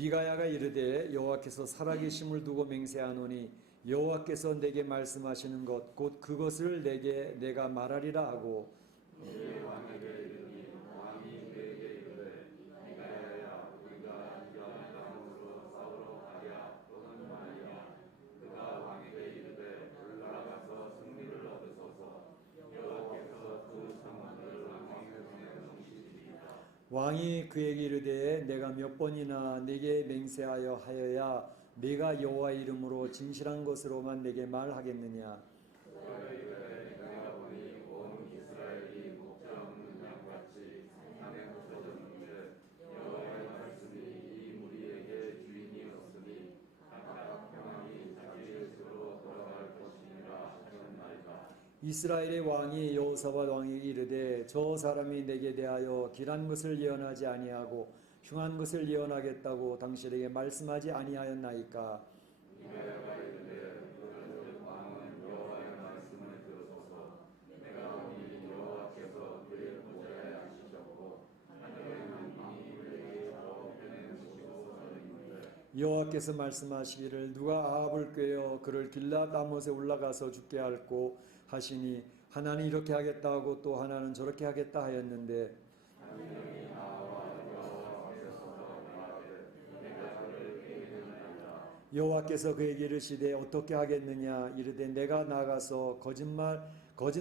미가야가 이르되 여호와께서 살아계심을 두고 맹세하노니 여호와께서 내게 말씀하시는 것 곧 그것을 내가 말하리라 하고 왕이 그에게 이르되 내가 몇 번이나 내게 맹세하여 하여야 내가 여호와 이름으로 진실한 것으로만 내게 말하겠느냐. 이스라엘의 왕이 여호사밧 왕에게 이르되 저 사람이 내게 대하여 길한 것을 예언하지 아니하고 흉한 것을 예언하겠다고 당신에게 말씀하지 아니하였나이까. 여호와께서 말씀하시기를 누가 아합을 꾀어 그를 길랏 아못에 올라가서 죽게 할꼬 하시니 하나는 이렇게 하겠다 하고 또 하나는 저렇게 하겠다 하였는데 여호와께서 그에게 이르시되 어떻게 하겠느냐. 이르되 내가 나가서 거짓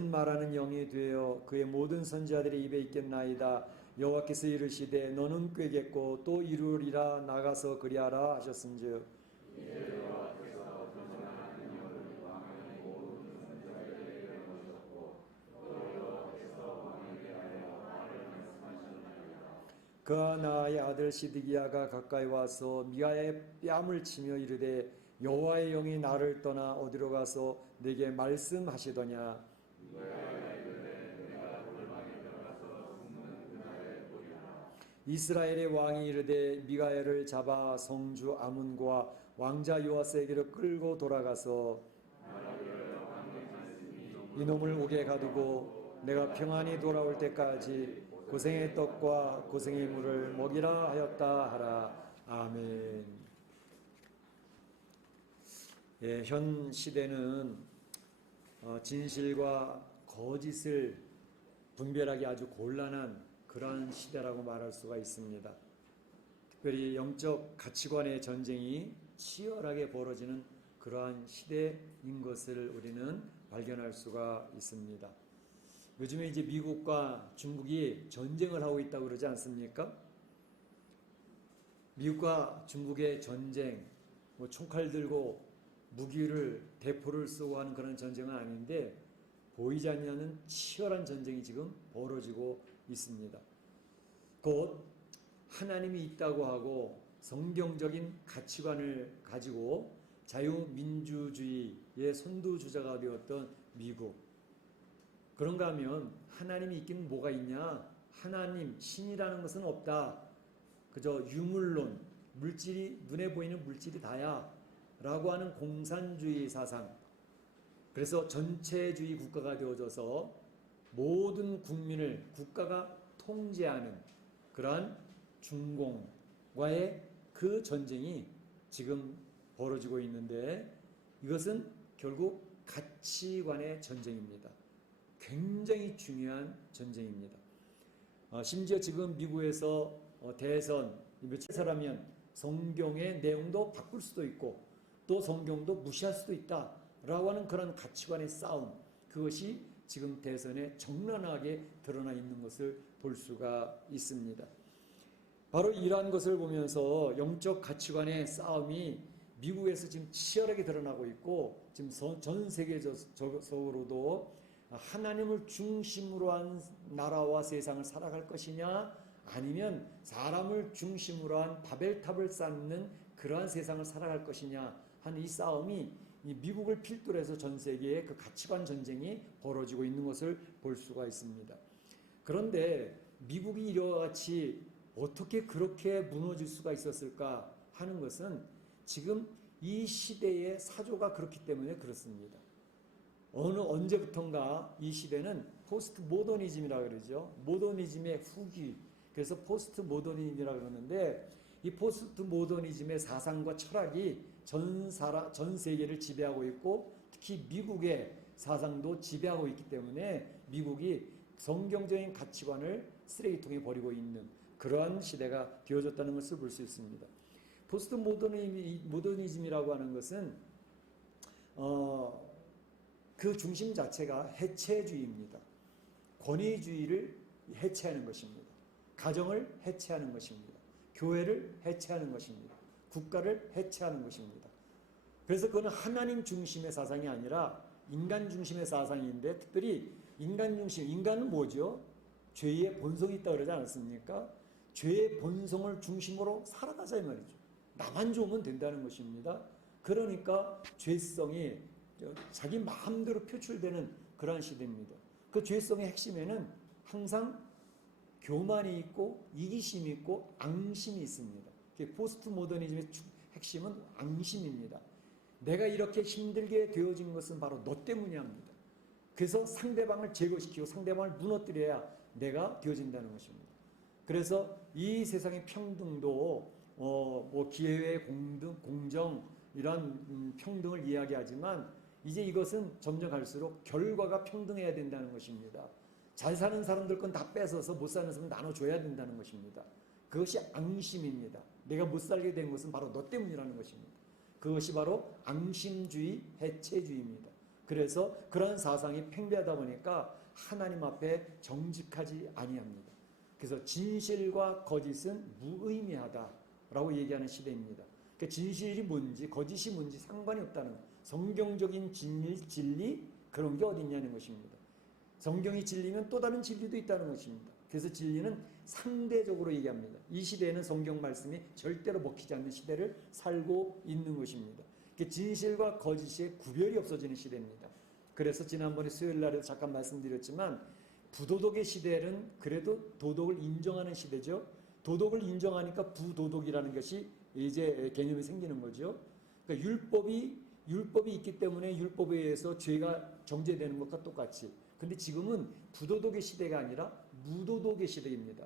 말하는 영이 되어 그의 모든 선지자들의 입에 있겠나이다. 여호와께서 이르시되 너는 꾀겠고 또 이루리라. 나가서 그리하라 하셨은즉 그가 나의 아들 시드기야가 가까이 와서 미가야의 뺨을 치며 이르되 여호와의 영이 나를 떠나 어디로 가서 내게 말씀하시더냐. 이스라엘의 왕이 이르되 미가야를 잡아 성주 아문과 왕자 요아스에게로 끌고 돌아가서 이놈을 옥에 가두고 내가 평안히 돌아올 때까지 고생의 떡과 고생의 물을 먹이라 하였다 하라. 아멘. 예, 현 시대는 진실과 거짓을 분별하기 아주 곤란한 그러한 시대라고 말할 수가 있습니다. 특별히 영적 가치관의 전쟁이 치열하게 벌어지는 그러한 시대인 것을 우리는 발견할 수가 있습니다. 요즘에 이제 미국과 중국이 전쟁을 하고 있다고 그러지 않습니까? 미국과 중국의 전쟁, 총칼 들고 무기를, 대포를 쓰고 하는 그런 전쟁은 아닌데 보이지 않는 치열한 전쟁이 지금 벌어지고 있습니다. 곧 하나님이 있다고 하고 성경적인 가치관을 가지고 자유민주주의의 선두주자가 되었던 미국. 그런가 하면 하나님이 있긴 뭐가 있냐? 하나님, 신이라는 것은 없다. 그저 유물론, 물질이, 눈에 보이는 물질이 다야. 라고 하는 공산주의 사상. 그래서 전체주의 국가가 되어져서 모든 국민을 국가가 통제하는 그러한 중공과의 그 전쟁이 지금 벌어지고 있는데 이것은 결국 가치관의 전쟁입니다. 굉장히 중요한 전쟁입니다. 심지어 지금 미국에서 대선 며칠 사람이면 성경의 내용도 바꿀 수도 있고 또 성경도 무시할 수도 있다라고 하는 그런 가치관의 싸움, 그것이 지금 대선에 적나라하게 드러나 있는 것을 볼 수가 있습니다. 바로 이러한 것을 보면서 영적 가치관의 싸움이 미국에서 지금 치열하게 드러나고 있고 지금 전 세계적으로도 하나님을 중심으로 한 나라와 세상을 살아갈 것이냐 아니면 사람을 중심으로 한 바벨탑을 쌓는 그러한 세상을 살아갈 것이냐 하는 이 싸움이 이 미국을 필두로 해서 전 세계의 그 가치관 전쟁이 벌어지고 있는 것을 볼 수가 있습니다. 그런데 미국이 이와 같이 어떻게 그렇게 무너질 수가 있었을까 하는 것은 지금 이 시대의 사조가 그렇기 때문에 그렇습니다. 언제부턴가 이 시대는 포스트 모더니즘이라고 그러죠. 모더니즘의 후기. 그래서 포스트 모더니즘이라고 그러는데 이 포스트 모더니즘의 사상과 철학이 전 세계를 지배하고 있고 특히 미국의 사상도 지배하고 있기 때문에 미국이 성경적인 가치관을 쓰레기통에 버리고 있는 그러한 시대가 되어졌다는 것을 볼 수 있습니다. 포스트 모더니즘이라고 하는 것은 그 중심 자체가 해체주의입니다. 권위주의를 해체하는 것입니다. 가정을 해체하는 것입니다. 교회를 해체하는 것입니다. 국가를 해체하는 것입니다. 그래서 그건 하나님 중심의 사상이 아니라 인간 중심의 사상인데 특별히 인간 중심, 인간은 뭐죠? 죄의 본성이 있다고 그러지 않았습니까? 죄의 본성을 중심으로 살아가자 이 말이죠. 나만 좋으면 된다는 것입니다. 그러니까 죄성이 자기 마음대로 표출되는 그러한 시대입니다. 그 죄성의 핵심에는 항상 교만이 있고 이기심이 있고 앙심이 있습니다. 포스트 모더니즘의 핵심은 앙심입니다. 내가 이렇게 힘들게 되어진 것은 바로 너 때문이야 합니다. 그래서 상대방을 제거시키고 상대방을 무너뜨려야 내가 되어진다는 것입니다. 그래서 이 세상의 평등도 기회의 공정 이런 평등을 이야기하지만 이제 이것은 점점 갈수록 결과가 평등해야 된다는 것입니다. 잘 사는 사람들 건 다 뺏어서 못 사는 사람 나눠줘야 된다는 것입니다. 그것이 앙심입니다. 내가 못 살게 된 것은 바로 너 때문이라는 것입니다. 그것이 바로 앙심주의, 해체주의입니다. 그래서 그러한 사상이 팽배하다 보니까 하나님 앞에 정직하지 아니합니다. 그래서 진실과 거짓은 무의미하다라고 얘기하는 시대입니다. 그러니까 진실이 뭔지 거짓이 뭔지 상관이 없다는 거예요. 성경적인 진리 그런 게 어디 있냐는 것입니다. 성경이 진리면 또 다른 진리도 있다는 것입니다. 그래서 진리는 상대적으로 얘기합니다. 이 시대에는 성경 말씀이 절대로 먹히지 않는 시대를 살고 있는 것입니다. 진실과 거짓의 구별이 없어지는 시대입니다. 그래서 지난번에 수요일 날에도 잠깐 말씀드렸지만 부도덕의 시대는 그래도 도덕을 인정하는 시대죠. 도덕을 인정하니까 부도덕이라는 것이 이제 개념이 생기는 거죠. 그러니까 율법이 있기 때문에 율법에 의해서 죄가 정죄되는 것과 똑같이. 근데 지금은 부도덕의 시대가 아니라 무도덕의 시대입니다.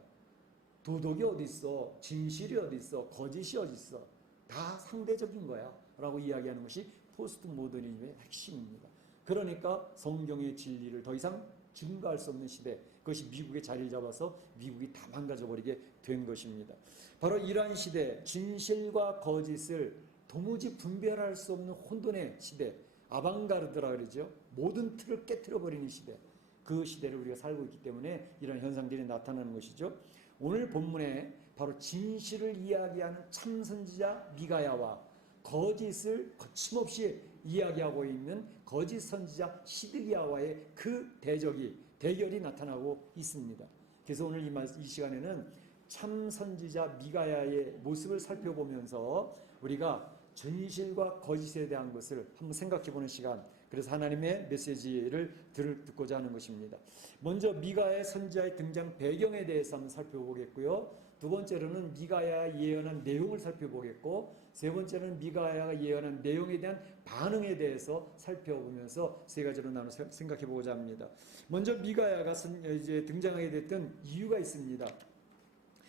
도덕이 어디 있어? 진실이 어디 있어? 거짓이 어디 있어? 다 상대적인 거야. 라고 이야기하는 것이 포스트 모더니즘의 핵심입니다. 그러니까 성경의 진리를 더 이상 증거할 수 없는 시대, 그것이 미국에 자리를 잡아서 미국이 다 망가져버리게 된 것입니다. 바로 이러한 시대, 진실과 거짓을 도무지 분별할 수 없는 혼돈의 시대, 아방가르드라 그러죠. 모든 틀을 깨트려버리는 시대, 그 시대를 우리가 살고 있기 때문에 이런 현상들이 나타나는 것이죠. 오늘 본문에 바로 진실을 이야기하는 참선지자 미가야와 거짓을 거침없이 이야기하고 있는 거짓 선지자 시드기야와의 그 대결이 나타나고 있습니다. 그래서 오늘 이 시간에는 참 선지자 미가야의 모습을 살펴보면서 우리가 진실과 거짓에 대한 것을 한번 생각해보는 시간, 그래서 하나님의 메시지를 듣고자 하는 것입니다. 먼저 미가야 선지자의 등장 배경에 대해서 한번 살펴보겠고요. 두 번째로는 미가야가 예언한 내용을 살펴보겠고, 세 번째는 미가야가 예언한 내용에 대한 반응에 대해서 살펴보면서 세 가지로 나눠 생각해 보고자 합니다. 먼저 미가야가 이제 등장하게 됐던 이유가 있습니다.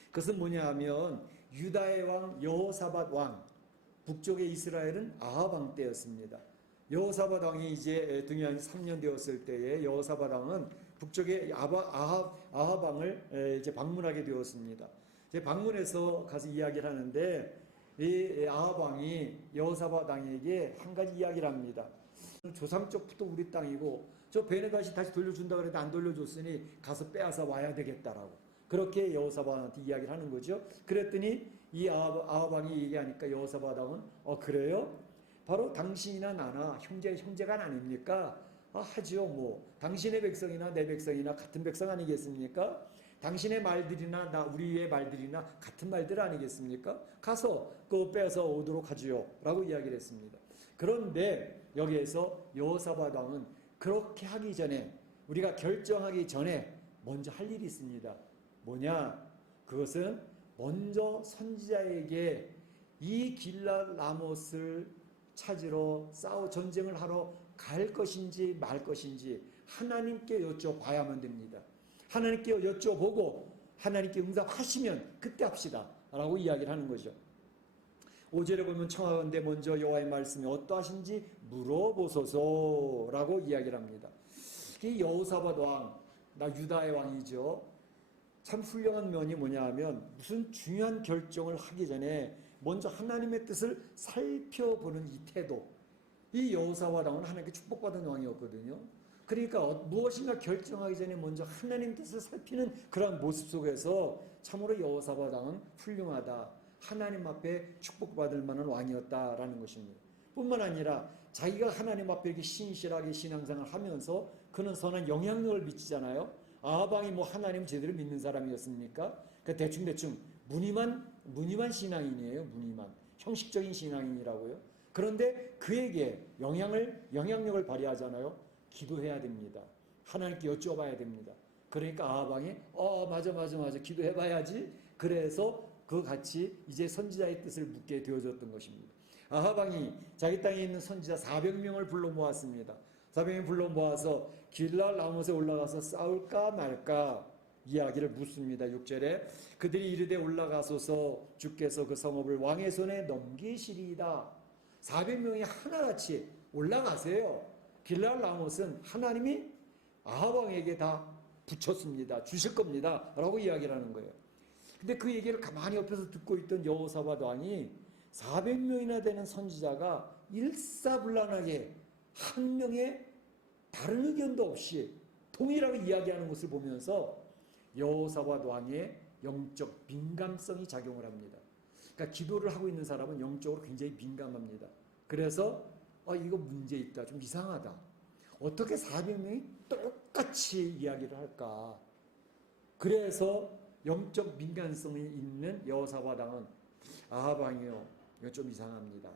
그것은 뭐냐 하면 유다의 왕 여호사밧 왕, 북쪽의 이스라엘은 아합 왕 때였습니다. 여호사밧 왕이 이제 등장한 3년 되었을 때에 여호사밧 왕은 북쪽의 아합 왕을 이제 방문하게 되었습니다. 방문해서 가서 이야기를 하는데 이 아합 왕이 여호사밧 왕에게 한 가지 이야기를 합니다. 조상 쪽부터 우리 땅이고 저 베네가시 다시 돌려준다 그랬는데 안 돌려줬으니 가서 빼앗아 와야 되겠다라고 그렇게 여호사밧 왕한테 이야기를 하는 거죠. 그랬더니 이 아합 왕이 얘기하니까 여호사밧 왕은 그래요? 바로 당신이나 나나 형제가 아닙니까? 하지요. 뭐 당신의 백성이나 내 백성이나 같은 백성 아니겠습니까? 당신의 말들이나 우리의 말들이나 같은 말들 아니겠습니까? 가서 그거 빼서 오도록 하지요. 라고 이야기를 했습니다. 그런데 여기에서 여호사밧 왕은 그렇게 하기 전에, 우리가 결정하기 전에 먼저 할 일이 있습니다. 뭐냐? 그것은 먼저 선지자에게 이 길랏 라못을 찾으러 전쟁을 하러 갈 것인지 말 것인지 하나님께 여쭤봐야만 됩니다. 하나님께 여쭤보고 하나님께 응답하시면 그때 합시다 라고 이야기를 하는 거죠. 5절에 보면 청하건대 먼저 여호와의 말씀이 어떠하신지 물어보소서라고 이야기를 합니다. 이 여호사밧 왕, 나 유다의 왕이죠. 참 훌륭한 면이 뭐냐 하면 무슨 중요한 결정을 하기 전에 먼저 하나님의 뜻을 살펴보는 이 태도. 이 여호사밧 왕은 하나님께 축복받은 왕이었거든요. 그러니까 무엇인가 결정하기 전에 먼저 하나님 뜻을 살피는 그런 모습 속에서 참으로 여호사밧 왕은 훌륭하다. 하나님 앞에 축복받을 만한 왕이었다라는 것입니다. 뿐만 아니라 자기가 하나님 앞에 이렇게 신실하게 신앙생활을 하면서 그는 선한 영향력을 미치잖아요. 아합 왕이 뭐 하나님 제대로 믿는 사람이었습니까? 그 대충 무늬만 신앙인이에요. 무늬만 형식적인 신앙인이라고요. 그런데 그에게 영향력을 발휘하잖아요. 기도해야 됩니다. 하나님께 여쭤봐야 됩니다. 그러니까 아합 왕이 맞아 기도해봐야지. 그래서 그 같이 이제 선지자의 뜻을 묻게 되어졌던 것입니다. 아합 왕이 자기 땅에 있는 선지자 400명을 불러 모았습니다. 400명 불러 모아서 길랄 라못에 올라가서 싸울까 말까 이야기를 묻습니다. 6절에 그들이 이르되 올라가소서 주께서 그 성읍을 왕의 손에 넘기시리이다. 400명이 하나같이 올라가세요. 길랄 라못은 하나님이 아합 왕에게 다 붙였습니다. 주실 겁니다. 라고 이야기를 하는 거예요. 근데 그 얘기를 가만히 옆에서 듣고 있던 여호사밧 왕이 400명이나 되는 선지자가 일사불란하게 한 명의 다른 의견도 없이 동일하게 이야기하는 것을 보면서 여호사밧 왕의 영적 민감성이 작용을 합니다. 그러니까 기도를 하고 있는 사람은 영적으로 굉장히 민감합니다. 그래서 이거 문제 있다. 좀 이상하다. 어떻게 400명이 똑같이 이야기를 할까? 그래서 영적 민감성이 있는 여호사밧 왕은 아합 왕이요, 이거 좀 이상합니다.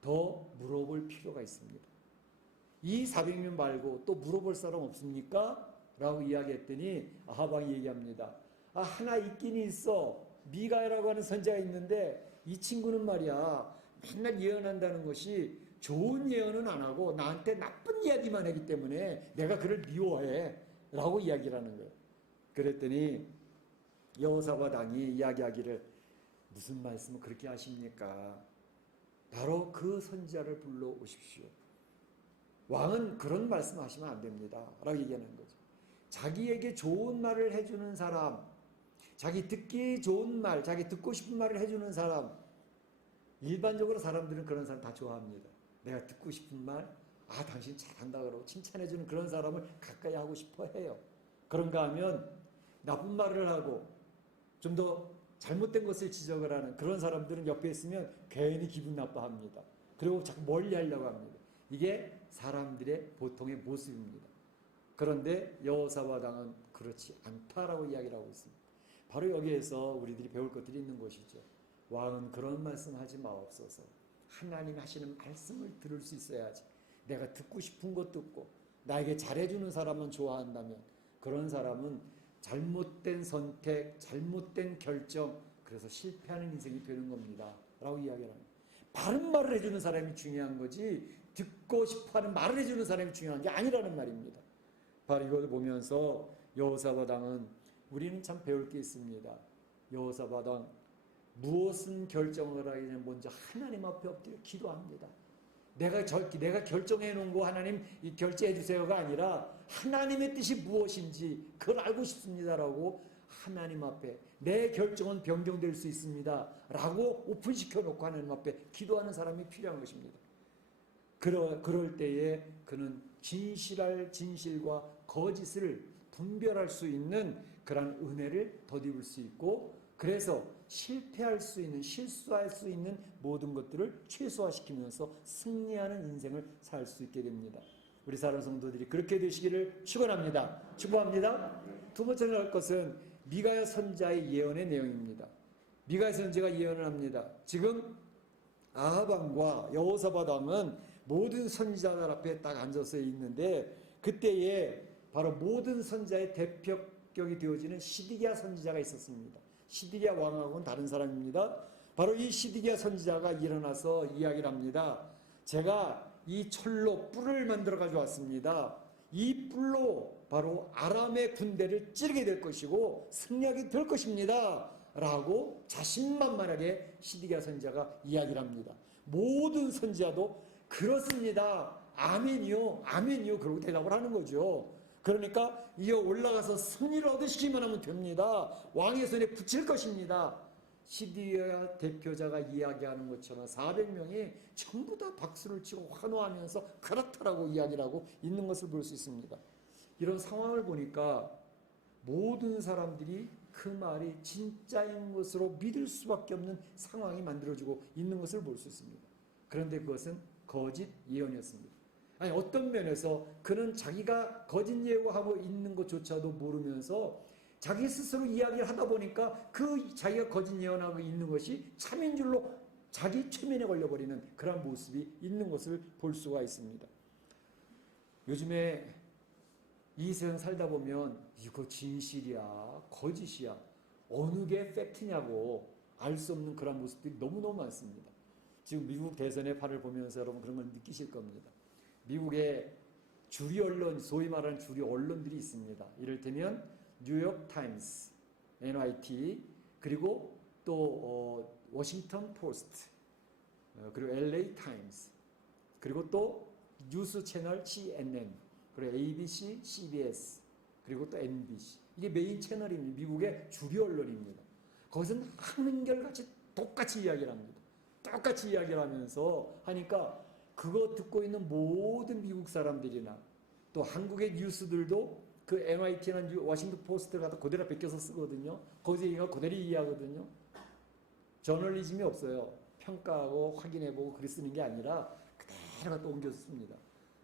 더 물어볼 필요가 있습니다. 이 400명 말고 또 물어볼 사람 없습니까? 라고 이야기했더니 아합 왕이 얘기합니다. 하나 있긴 있어. 미가야라고 하는 선지자가 있는데 이 친구는 말이야 맨날 예언한다는 것이 좋은 예언은 안 하고 나한테 나쁜 이야기만 하기 때문에 내가 그를 미워해 라고 이야기를 하는 거예요. 그랬더니 여호사밧 왕이 이야기하기를 무슨 말씀을 그렇게 하십니까? 바로 그 선지자를 불러오십시오. 왕은 그런 말씀하시면 안 됩니다. 라고 얘기하는 거죠. 자기에게 좋은 말을 해주는 사람, 자기 듣기 좋은 말, 자기 듣고 싶은 말을 해주는 사람, 일반적으로 사람들은 그런 사람 다 좋아합니다. 내가 듣고 싶은 말, 당신 잘한다 그러고 칭찬해주는 그런 사람을 가까이 하고 싶어 해요. 그런가 하면 나쁜 말을 하고 좀 더 잘못된 것을 지적을 하는 그런 사람들은 옆에 있으면 괜히 기분 나빠합니다. 그리고 자꾸 멀리 하려고 합니다. 이게 사람들의 보통의 모습입니다. 그런데 여호사밧 왕은 그렇지 않다라고 이야기를 하고 있습니다. 바로 여기에서 우리들이 배울 것들이 있는 것이죠. 왕은 그런 말씀하지 마옵소서. 하나님 하시는 말씀을 들을 수 있어야지. 내가 듣고 싶은 것 듣고 나에게 잘해주는 사람만 좋아한다면 그런 사람은 잘못된 선택, 잘못된 결정, 그래서 실패하는 인생이 되는 겁니다. 라고 이야기를 합니다. 바른 말을 해주는 사람이 중요한 거지 듣고 싶어하는 말을 해주는 사람이 중요한 게 아니라는 말입니다. 바로 이걸 보면서 여호사밧 왕은 우리는 참 배울 게 있습니다. 여호사밧 왕 무엇은 결정을 하기 전에 먼저 하나님 앞에 엎드려 기도합니다. 내가 결정해 놓은 거 하나님 결제해 주세요가 아니라 하나님의 뜻이 무엇인지 그걸 알고 싶습니다라고 하나님 앞에 내 결정은 변경될 수 있습니다 라고 오픈시켜 놓고 하나님 앞에 기도하는 사람이 필요한 것입니다. 그럴 때에 그는 진실과 거짓을 분별할 수 있는 그런 은혜를 덧입을 수 있고 그래서 실패할 수 있는 실수할 수 있는 모든 것들을 최소화시키면서 승리하는 인생을 살 수 있게 됩니다. 우리 사랑하는 성도들이 그렇게 되시기를 축원합니다. 축복합니다. 두 번째로 할 것은 미가야 선지자의 예언의 내용입니다. 미가야 선지자가 예언을 합니다. 지금 아합 왕과 여호사밧 왕은 모든 선지자들 앞에 딱 앉아서 있는데 그때에 바로 모든 선지자의 대표격이 되어지는 시드기야 선지자가 있었습니다. 시드기야 왕하고는 다른 사람입니다. 바로 이 시드기야 선지자가 일어나서 이야기를 합니다. 제가 이 철로 뿔을 만들어 가지고 왔습니다. 이 뿔로 바로 아람의 군대를 찌르게 될 것이고 승리하게 될 것입니다. 라고 자신만만하게 시드기야 선지자가 이야기를 합니다. 모든 선지자도 그렇습니다. 아멘이요. 아멘이요. 그러고 대답을 하는 거죠. 그러니까 이어 올라가서 승리를 얻으시기만 하면 됩니다. 왕의 손에 붙일 것입니다. 시드기야 대표자가 이야기하는 것처럼 400명이 전부 다 박수를 치고 환호하면서 그렇다라고 이야기를 하고 있는 것을 볼 수 있습니다. 이런 상황을 보니까 모든 사람들이 그 말이 진짜인 것으로 믿을 수밖에 없는 상황이 만들어지고 있는 것을 볼 수 있습니다. 그런데 그것은 거짓 예언이었습니다. 아니, 어떤 면에서 그는 자기가 거짓 예언하고 있는 것조차도 모르면서 자기 스스로 이야기를 하다 보니까 그 자기가 거짓 예언하고 있는 것이 참인 줄로 자기 최면에 걸려버리는 그런 모습이 있는 것을 볼 수가 있습니다. 요즘에 이 세상 살다 보면 이거 진실이야, 거짓이야, 어느 게 팩트냐고 알 수 없는 그런 모습들이 너무너무 많습니다. 지금 미국 대선의 판을 보면서 여러분 그런 걸 느끼실 겁니다. 미국의 주류 언론, 소위 말하는 주류 언론들이 있습니다. 이를테면 뉴욕 타임스, NYT, 그리고 또 워싱턴 포스트, 그리고 LA 타임스, 그리고 또 뉴스 채널 CNN, 그리고 ABC, CBS, 그리고 또 MBC. 이게 메인 채널입니다. 미국의 주류 언론입니다. 거기서는 한결같이 똑같이 이야기를 합니다. 똑같이 이야기를 하면서 하니까 그거 듣고 있는 모든 미국 사람들이나 또 한국의 뉴스들도 그 NYT나 워싱턴 포스트를 갖다 그대로 베껴서 쓰거든요. 거기서 얘기가 그대로 이해하거든요. 저널리즘이 없어요. 평가하고 확인해보고 그렇게 쓰는 게 아니라 그대로 갖다 옮겨서 씁니다.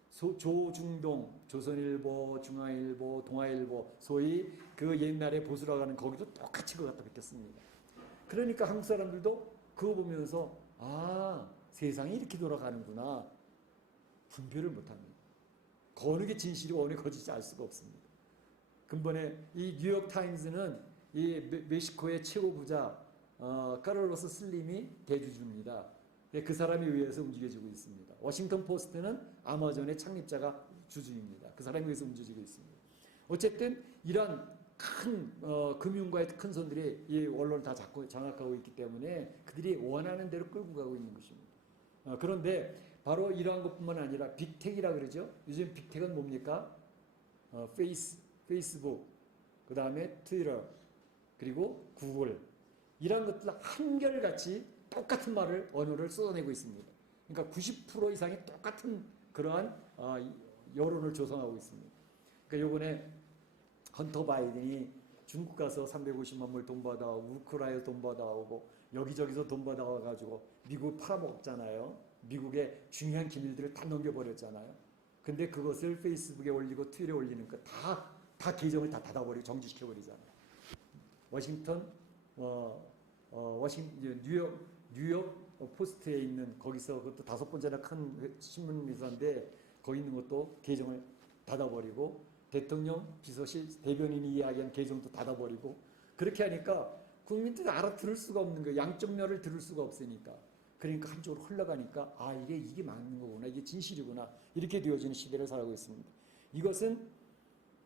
조중동, 조선일보, 중앙일보, 동아일보, 소위 그 옛날에 보수라고 하는 거기도 똑같이 그거 갖다 베꼈습니다. 그러니까 한국 사람들도 그거 보면서 아, 세상이 이렇게 돌아가는구나 분별을 못합니다. 어느 게 진실이고 어느 게 거짓인지 알 수가 없습니다. 근본에 이 뉴욕 타임즈는 이 멕시코의 최고 부자 카를로스 슬림이 대주주입니다. 그 사람에 의해서 움직여지고 있습니다. 워싱턴 포스트는 아마존의 창립자가 주주입니다. 그 사람에 의해서 움직여지고 있습니다. 어쨌든 이런 큰 금융가의 큰 손들이 이 언론을 다 장악하고 있기 때문에 그들이 원하는 대로 끌고 가고 있는 것입니다. 그런데 바로 이러한 것뿐만 아니라 빅텍이라 그러죠. 요즘 빅텍은 뭡니까? 페이스북, 그 다음에 트위터, 그리고 구글 이런 것들 한결같이 똑같은 말을 언어를 쏟아내고 있습니다. 그러니까 90% 이상이 똑같은 그러한 여론을 조성하고 있습니다. 그러니까 요번에 헌터 바이든이 중국 가서 350만 불 돈 받아오고 우크라이나 돈 받아오고 여기저기서 돈 받아와가지고 미국 팔아먹었잖아요. 미국의 중요한 기밀들을 다 넘겨버렸잖아요. 근데 그것을 페이스북에 올리고 트위터에 올리는 거 다 계정을 다 닫아버리고 정지시켜버리잖아요. 워싱턴, 뉴욕 포스트에 있는 거기서 그것도 5번째나 큰 신문 회사인데 거기 있는 것도 계정을 닫아버리고 대통령 비서실 대변인이 이야기한 계정도 닫아버리고 그렇게 하니까 국민들이 알아들을 수가 없는 거예요. 양쪽 면을 들을 수가 없으니까. 그러니까 한쪽으로 흘러가니까 아 이게 맞는 거구나. 이게 진실이구나. 이렇게 되어지는 시대를 살고 있습니다. 이것은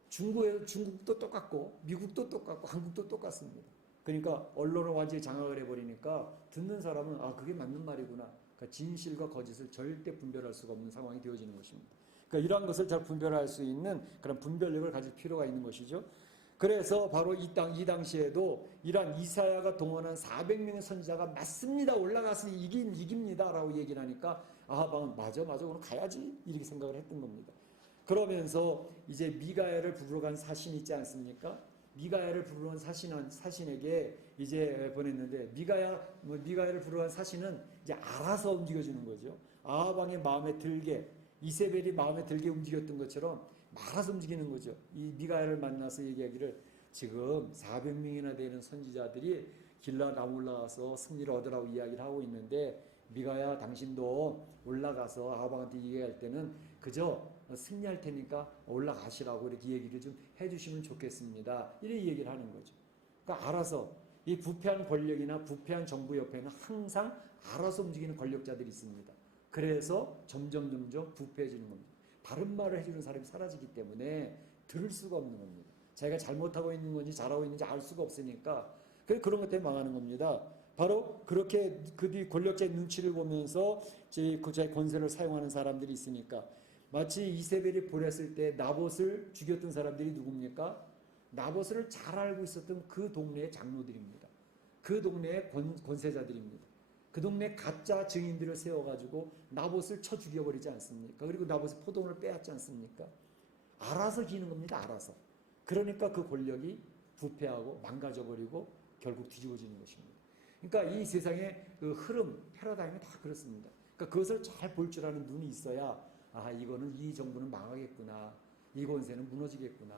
중국도 똑같고 미국도 똑같고 한국도 똑같습니다. 그러니까 언론을 완전히 장악을 해버리니까 듣는 사람은 아 그게 맞는 말이구나. 그러니까 진실과 거짓을 절대 분별할 수가 없는 상황이 되어지는 것입니다. 그러니까 이러한 것을 잘 분별할 수 있는 그런 분별력을 가질 필요가 있는 것이죠. 그래서 바로 이 당시에도 이러한 이사야가 동원한 400명의 선지자가 맞습니다. 올라가서 이깁니다. 라고 얘기를 하니까 아 맞아 오늘 가야지 이렇게 생각을 했던 겁니다. 그러면서 이제 미가야를 부르러 간 사신이 있지 않습니까? 미가야를 부르러 간 사신에게 이제 보냈는데 미가야를 부르러 간 사신은 이제 알아서 움직여주는 거죠. 아하방의 마음에 들게 이세벨이 마음에 들게 움직였던 것처럼 말아서 움직이는 거죠. 이 미가야를 만나서 얘기하기를 지금 400명이나 되는 선지자들이 길라람 올라가서 승리를 얻으라고 이야기를 하고 있는데 미가야 당신도 올라가서 아하방한테 얘기할 때는 그저 승리할 테니까 올라가시라고 이렇게 얘기를 좀 해주시면 좋겠습니다. 이렇게 얘기를 하는 거죠. 그러니까 알아서 이 부패한 권력이나 부패한 정부 옆에는 항상 알아서 움직이는 권력자들이 있습니다. 그래서 점점 부패해지는 겁니다. 바른 말을 해주는 사람이 사라지기 때문에 들을 수가 없는 겁니다. 자기가 잘못하고 있는 건지 잘하고 있는지 알 수가 없으니까 그런 것 때문에 망하는 겁니다. 바로 그렇게 그들이 권력자의 눈치를 보면서 제 권세를 사용하는 사람들이 있으니까 마치 이세벨이 보냈을 때 나봇을 죽였던 사람들이 누굽니까? 나봇을 잘 알고 있었던 그 동네의 장로들입니다. 그 동네의 권세자들입니다. 그 동네 가짜 증인들을 세워가지고 나봇을 쳐 죽여버리지 않습니까? 그리고 나봇의 포도원을 빼앗지 않습니까? 알아서 기는 겁니다. 알아서. 그러니까 그 권력이 부패하고 망가져버리고 결국 뒤집어지는 것입니다. 그러니까 이 세상의 그 흐름, 패러다임이 다 그렇습니다. 그러니까 그것을 잘 볼 줄 아는 눈이 있어야 이거는 이 정부는 망하겠구나. 이 권세는 무너지겠구나.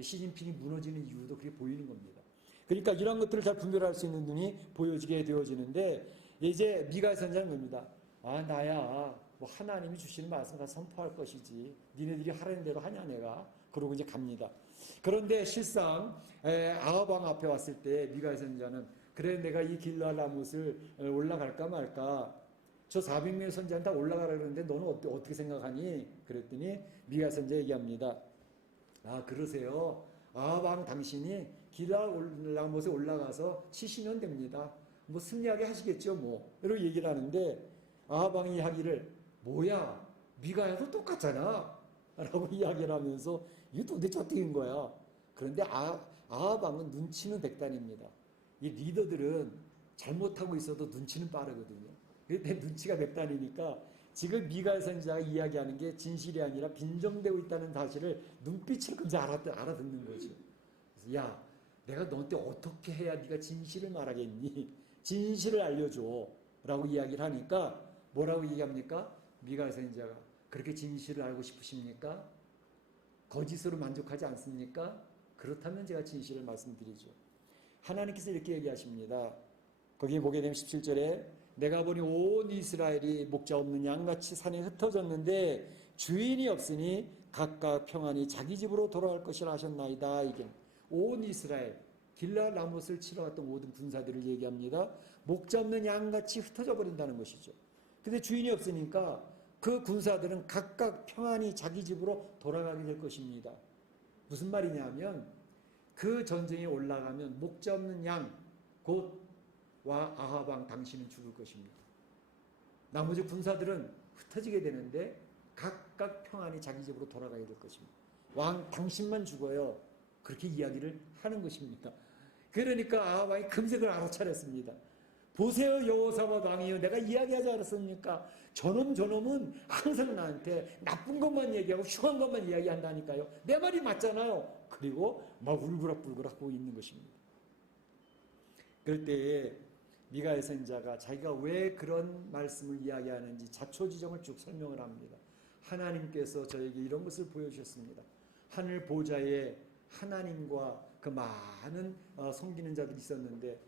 시진핑이 무너지는 이유도 그게 보이는 겁니다. 그러니까 이런 것들을 잘 분별할 수 있는 눈이 보여지게 되어지는데 이제 미가 선지자는 겁니다. 나야 뭐 하나님이 주시는 말씀 다 선포할 것이지. 니네들이 하라는 대로 하냐 내가. 그러고 이제 갑니다. 그런데 실상 아합 왕 앞에 왔을 때 미가 선지자는 그래 내가 이 길르앗 라못을 올라갈까 말까. 저 400명의 선지자는 다 올라가라 그러는데 너는 어떻게 생각하니? 그랬더니 미가 선지자 얘기합니다. 그러세요. 아합 왕 당신이 길르앗 라못에 올라가서 치시면 됩니다. 뭐 승리하게 하시겠죠 뭐. 이렇게 얘기를 하는데 아합 왕이 하기를 뭐야 미가야도 똑같잖아 라고 이야기를 하면서 이게 도대체 어떻게 된 거야. 그런데 아합 왕은 눈치는 백단입니다. 이 리더들은 잘못하고 있어도 눈치는 빠르거든요. 근데 눈치가 백단이니까 지금 미가 선지자가 이야기하는 게 진실이 아니라 빈정되고 있다는 사실을 눈빛으로 금세 알아듣는 거죠. 그래서 야 내가 너한테 어떻게 해야 네가 진실을 말하겠니? 진실을 알려줘 라고 이야기를 하니까 뭐라고 얘기합니까? 미가 선지자가 그렇게 진실을 알고 싶으십니까? 거짓으로 만족하지 않습니까? 그렇다면 제가 진실을 말씀드리죠. 하나님께서 이렇게 얘기하십니다. 거기에 보게 되면 17절에 내가 보니 온 이스라엘이 목자 없는 양같이 산에 흩어졌는데 주인이 없으니 각각 평안히 자기 집으로 돌아갈 것이라 하셨나이다. 이게 온 이스라엘 길르앗 라못을 치러 갔던 모든 군사들을 얘기합니다. 목자 없는 양같이 흩어져 버린다는 것이죠. 근데 주인이 없으니까 그 군사들은 각각 평안히 자기 집으로 돌아가게 될 것입니다. 무슨 말이냐면 그 전쟁에 올라가면 목자 없는 양 곧 아합 왕 당신은 죽을 것입니다. 나머지 군사들은 흩어지게 되는데 각각 평안히 자기 집으로 돌아가게 될 것입니다. 왕 당신만 죽어요. 그렇게 이야기를 하는 것입니다. 그러니까 아합 왕이 금세 그걸 알아차렸습니다. 보세요 여호사밧 왕이요 내가 이야기하지 않았습니까? 저놈은 항상 나한테 나쁜 것만 얘기하고 흉한 것만 이야기한다니까요. 내 말이 맞잖아요. 그리고 막 울그락불그락 하고 있는 것입니다. 그럴 때에 미가 선지자가 자기가 왜 그런 말씀을 이야기하는지 자초지종을 쭉 설명을 합니다. 하나님께서 저에게 이런 것을 보여주셨습니다. 하늘 보좌에 하나님과 그 많은 섬기는 자들이 있었는데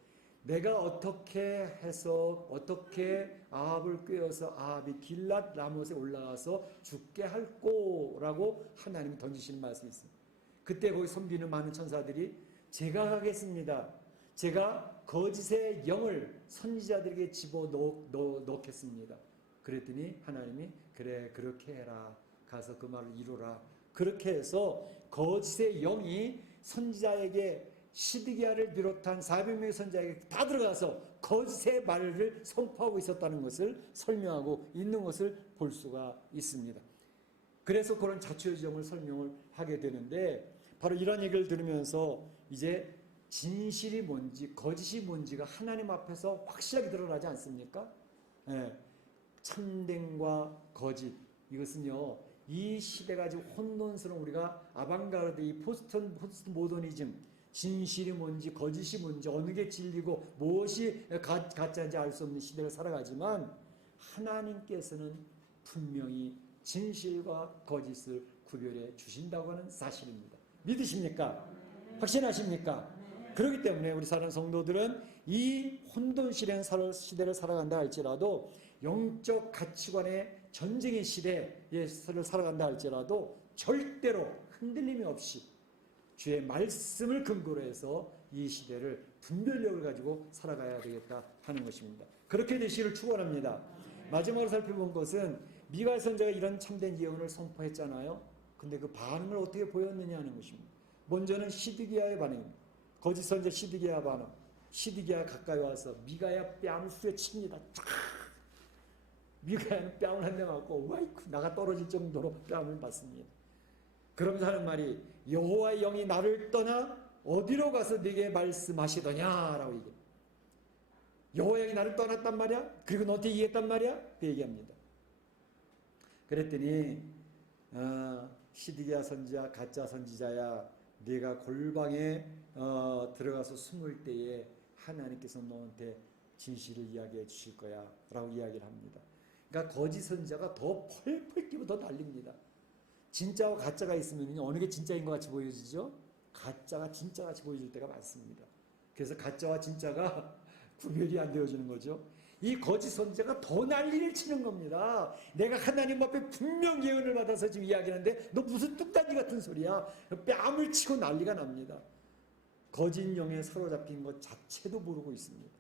내가 어떻게 해서 어떻게 아합을 꾀어서 아합이 길랏 라못에 올라가서 죽게 할꼬라고 하나님이 던지시는 말씀이 있습니다. 그때 거기 섬기는 많은 천사들이 제가 가겠습니다. 제가 거짓의 영을 선지자들에게 집어넣겠습니다. 그랬더니 하나님이 그래 그렇게 해라. 가서 그 말을 이루라. 그렇게 해서 거짓의 영이 선지자에게 시드기야를 비롯한 400명의 선지자에게 다 들어가서 거짓의 말을 선포하고 있었다는 것을 설명하고 있는 것을 볼 수가 있습니다. 그래서 그런 자초지종을 설명을 하게 되는데 바로 이런 얘기를 들으면서 이제 진실이 뭔지 거짓이 뭔지가 하나님 앞에서 확실하게 드러나지 않습니까? 참됨과 거짓 이것은요 이 시대가 지금 혼돈스러운 우리가 아방가르드 이 포스트 모더니즘 진실이 뭔지 거짓이 뭔지 어느 게 진리고 무엇이 가짜인지 알 수 없는 시대를 살아가지만 하나님께서는 분명히 진실과 거짓을 구별해 주신다고 하는 사실입니다. 믿으십니까? 확신하십니까? 그렇기 때문에 우리 사랑하는 성도들은 이 혼돈시대의 시대를 살아간다 할지라도 영적 가치관의 전쟁의 시대를 살아간다 할지라도 절대로 흔들림이 없이 주의 말씀을 근거로 해서 이 시대를 분별력을 가지고 살아가야 되겠다 하는 것입니다. 그렇게 되시기를 축원합니다. 마지막으로 살펴본 것은 미가 선지자가 이런 참된 예언을 선포했잖아요. 근데 그 반응을 어떻게 보였느냐 하는 것입니다. 먼저는 시드기야의 반응입니다. 거짓 선지자 시드기야 반응. 시드기야 가까이 와서 미가야 뺨을 후려칩니다. 쫙! 미가야는 뺨을 한 대 맞고 와이쿠 나가 떨어질 정도로 뺨을 맞습니다. 그러면서 하는 말이 여호와의 영이 나를 떠나 어디로 가서 네게 말씀하시더냐라고 얘기해요. 여호와의 영이 나를 떠났단 말이야? 그리고 너한테 얘기했단 말이야? 그 얘기합니다. 그랬더니 시드기야 선지자 가짜 선지자야 네가 골방에 들어가서 숨을 때에 하나님께서 너한테 진실을 이야기해 주실 거야 라고 이야기를 합니다. 그러니까 거짓 선지자가 더 펄펄 뛰고 더 달립니다. 진짜와 가짜가 있으면 어느 게 진짜인 것 같이 보여지죠? 가짜가 진짜같이 보여질 때가 많습니다. 그래서 가짜와 진짜가 구별이 안 되어지는 거죠. 이 거짓 선지자가 더 난리를 치는 겁니다. 내가 하나님 앞에 분명 예언을 받아서 지금 이야기하는데 너 무슨 뚝딱이 같은 소리야. 뺨을 치고 난리가 납니다. 거짓 영에 사로잡힌 것 자체도 모르고 있습니다.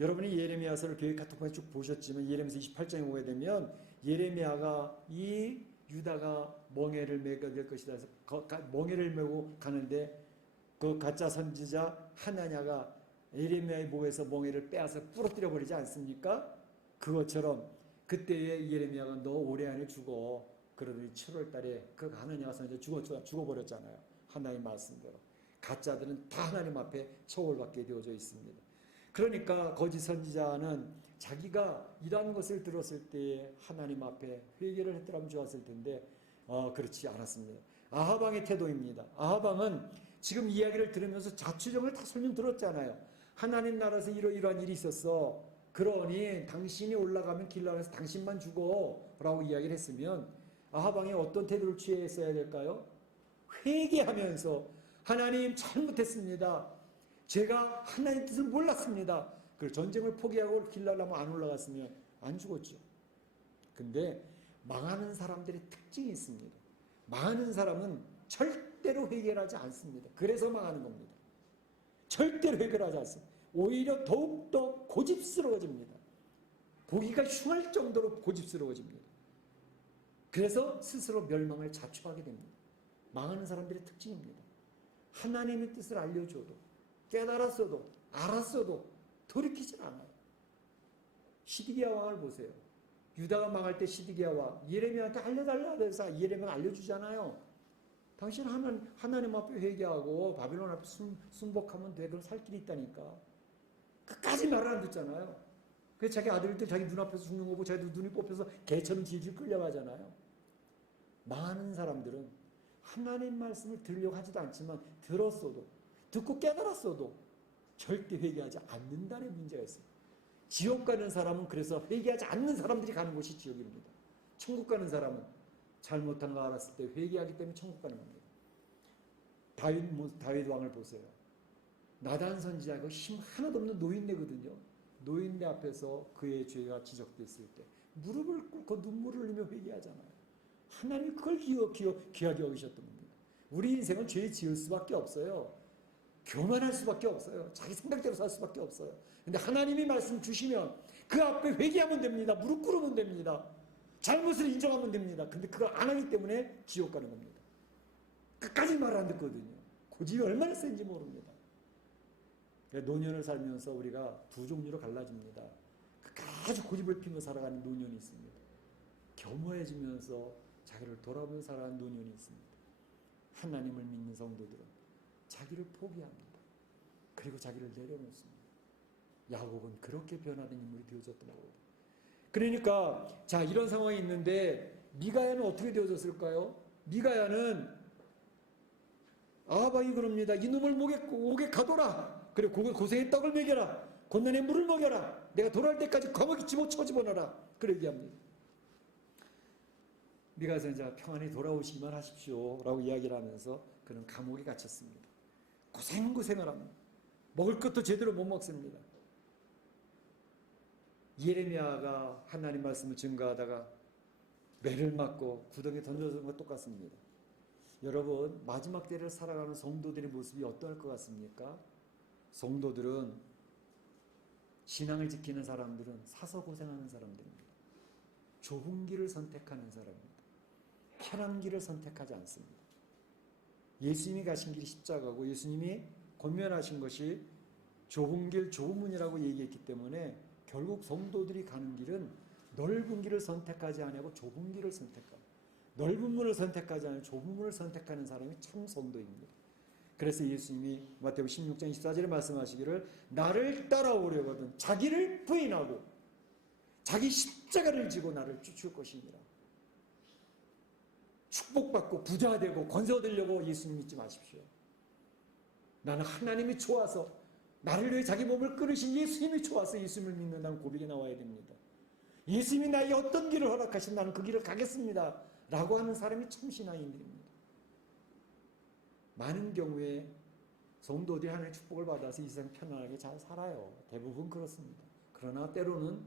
여러분이 예레미야서를 교회 카톡방에 쭉 보셨지만 예레미야서 28장에 오게 되면 예레미야가 이 유다가 멍에를 메게 될 것이다 해서 멍에를 메고 가는데 그 가짜 선지자 하나냐가 예레미야의 목에서 멍에를 빼앗아 부러뜨려 버리지 않습니까? 그것처럼 그때의 예레미야가 너 올해 안에 죽어. 그러더니 7월 달에 그 하나냐가 선지자 죽어버렸잖아요. 하나님의 말씀대로. 가짜들은 다 하나님 앞에 처벌받게 되어져 있습니다. 그러니까 거짓 선지자는 자기가 이러한 것을 들었을 때 하나님 앞에 회개를 했더라면 좋았을 텐데 그렇지 않았습니다. 아하방의 태도입니다. 아하방은 지금 이야기를 들으면서 자초정을 다 설명 들었잖아요. 하나님 나라에서 이러이러한 일이 있었어. 그러니 당신이 올라가면 길라에서 당신만 죽어 라고 이야기를 했으면 아하방이 어떤 태도를 취했어야 될까요? 회개하면서 하나님 잘못했습니다. 제가 하나님 뜻을 몰랐습니다. 그 전쟁을 포기하고 길라를 안 올라갔으면 안 죽었죠. 근데 망하는 사람들의 특징이 있습니다. 망하는 사람은 절대로 회개를 하지 않습니다. 그래서 망하는 겁니다. 절대로 해결하지 않습니다. 오히려 더욱더 고집스러워집니다. 보기가 흉할 정도로 고집스러워집니다. 그래서 스스로 멸망을 자초하게 됩니다. 망하는 사람들의 특징입니다. 하나님의 뜻을 알려줘도 깨달았어도 알았어도 돌이키질 않아요. 시드기야 왕을 보세요. 유다가 망할 때 시드기야 왕 예레미야한테 알려달라 그래서 예레미야가 알려주잖아요. 당신 하나님 앞에 회개하고 바빌론 앞에 순복하면 돼. 그럼 살 길이 있다니까. 끝까지 말을 안 듣잖아요. 그래서 자기 아들들 자기 눈앞에서 죽는 거 보고 자기도 눈이 뽑혀서 개처럼 질질 끌려가잖아요. 망하는 사람들은 하나님 말씀을 들으려고 하지도 않지만 들었어도 듣고 깨달았어도 절대 회개하지 않는다는 문제가 있어요. 지옥 가는 사람은 그래서 회개하지 않는 사람들이 가는 곳이 지옥입니다. 천국 가는 사람은 잘못한 거 알았을 때 회개하기 때문에 천국 가는 겁니다. 다윗 왕을 보세요. 나단 선지자가 힘 하나도 없는 노인네거든요. 노인네 앞에서 그의 죄가 지적됐을 때 무릎을 꿇고 눈물을 흘리며 회개하잖아요. 하나님이 그걸 귀하게 여기셨던 겁니다. 우리 인생은 죄 지을 수밖에 없어요. 교만할 수밖에 없어요. 자기 생각대로 살 수밖에 없어요. 근데 하나님이 말씀 주시면 그 앞에 회개하면 됩니다. 무릎 꿇으면 됩니다. 잘못을 인정하면 됩니다. 근데 그걸 안 하기 때문에 지옥 가는 겁니다. 끝까지 말을 안 듣거든요. 고집이 얼마나 센지 모릅니다. 노년을 살면서 우리가 두 종류로 갈라집니다. 끝까지 고집을 피며 살아가는 노년이 있습니다. 겸허해지면서 자기를 돌아보며 살아가는 노년이 있습니다. 하나님을 믿는 성도들은 자기를 포기합니다. 그리고 자기를 내려놓습니다. 야곱은 그렇게 변하는 인물이 되어졌던 거거든요. 그러니까 자 이런 상황이 있는데 미가야는 어떻게 되어졌을까요? 미가야는 아하방이 그럽니다. 이놈을 목에 가둬라. 그리고 고생의 떡을 먹여라. 곤난의 물을 먹여라. 내가 돌아올 때까지 감옥에 집어넣어라. 그렇게 얘기합니다. 미가 선지자가 평안히 돌아오시기만 하십시오 라고 이야기를 하면서 그는 감옥에 갇혔습니다. 고생을 합니다. 먹을 것도 제대로 못 먹습니다. 예레미야가 하나님 말씀을 증거하다가 매를 맞고 구덩이에 던져진 것 똑같습니다. 여러분 마지막 때를 살아가는 성도들의 모습이 어떨 것 같습니까? 성도들은 신앙을 지키는 사람들은 사서 고생하는 사람들입니다. 좁은 길을 선택하는 사람입니다. 편한 길을 선택하지 않습니다. 예수님이 가신 길이 십자가고 예수님이 권면하신 것이 좁은 길 좁은 문이라고 얘기했기 때문에 결국 성도들이 가는 길은 넓은 길을 선택하지 않고 좁은 길을 선택하고, 넓은 문을 선택하지 않고 좁은 문을 선택하는 사람이 참 성도입니다. 그래서 예수님이 마태복음 16장 24절에 말씀하시기를 나를 따라오려거든 자기를 부인하고 자기 십자가를 지고 나를 쫓을 것이니라. 축복받고 부자 되고 권세 얻으려고 예수님 믿지 마십시오. 나는 하나님이 좋아서 나를 위해 자기 몸을 끊으신 예수님이 좋아서 예수님을 믿는다는 고백이 나와야 됩니다. 예수님이 나에게 어떤 길을 허락하신 나는 그 길을 가겠습니다 라고 하는 사람이 참 신앙인들입니다. 많은 경우에 성도들이 하나님의 축복을 받아서 이 세상 편안하게 잘 살아요. 대부분 그렇습니다. 그러나 때로는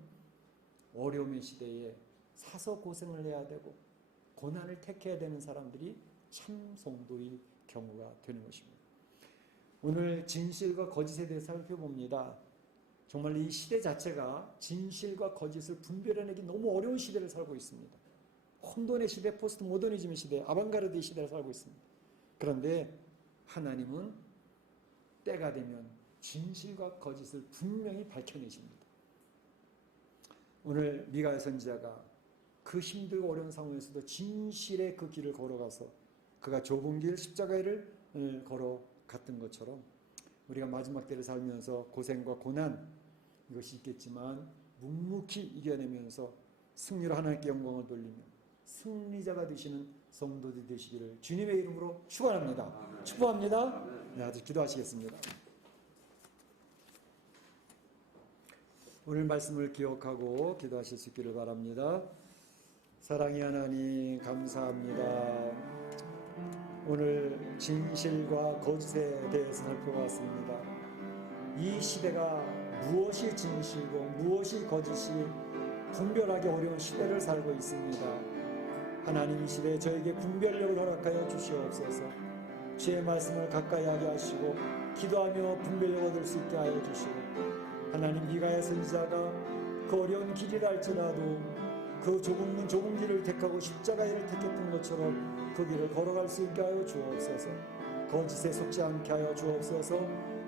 어려움의 시대에 사서 고생을 해야 되고 고난을 택해야 되는 사람들이 참 성도의 경우가 되는 것입니다. 오늘 진실과 거짓에 대해서 살펴봅니다. 정말 이 시대 자체가 진실과 거짓을 분별해내기 너무 어려운 시대를 살고 있습니다. 혼돈의 시대, 포스트 모더니즘의 시대, 아방가르드의 시대를 살고 있습니다. 그런데 하나님은 때가 되면 진실과 거짓을 분명히 밝혀내십니다. 오늘 미가야 선지자가 그 힘들고 어려운 상황에서도 진실의 그 길을 걸어가서 그가 좁은 길 십자가를 걸어갔던 것처럼 우리가 마지막 때를 살면서 고생과 고난 이것이 있겠지만 묵묵히 이겨내면서 승리로 하나님께 영광을 돌리며 승리자가 되시는 성도들이 되시기를 주님의 이름으로 축원합니다. 축복합니다. 네, 아주 기도하시겠습니다. 오늘 말씀을 기억하고 기도하실 수 있기를 바랍니다. 사랑의 하나님 감사합니다. 오늘 진실과 거짓에 대해서 살펴봤습니다. 이 시대가 무엇이 진실고 무엇이 거짓이 분별하기 어려운 시대를 살고 있습니다. 하나님 이 시대에 저에게 분별력을 허락하여 주시옵소서. 주의 말씀을 가까이 하게 하시고 기도하며 분별력 얻을 수 있게 하여 주시고 하나님 미가야 선지자가 그 어려운 길이라 할지라도 그 좁은 길을 택하고 십자가를 택했던 것처럼 그 길을 걸어갈 수 있게 하여 주옵소서. 거짓에 속지 않게 하여 주옵소서.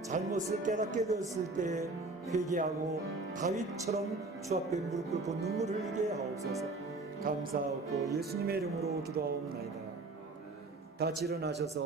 잘못을 깨닫게 되었을 때 회개하고 다윗처럼 주 앞에 무릎 꿇고 눈물을 흘리게 하옵소서. 감사하고 예수님의 이름으로 기도하옵나이다. 다 일어나셔서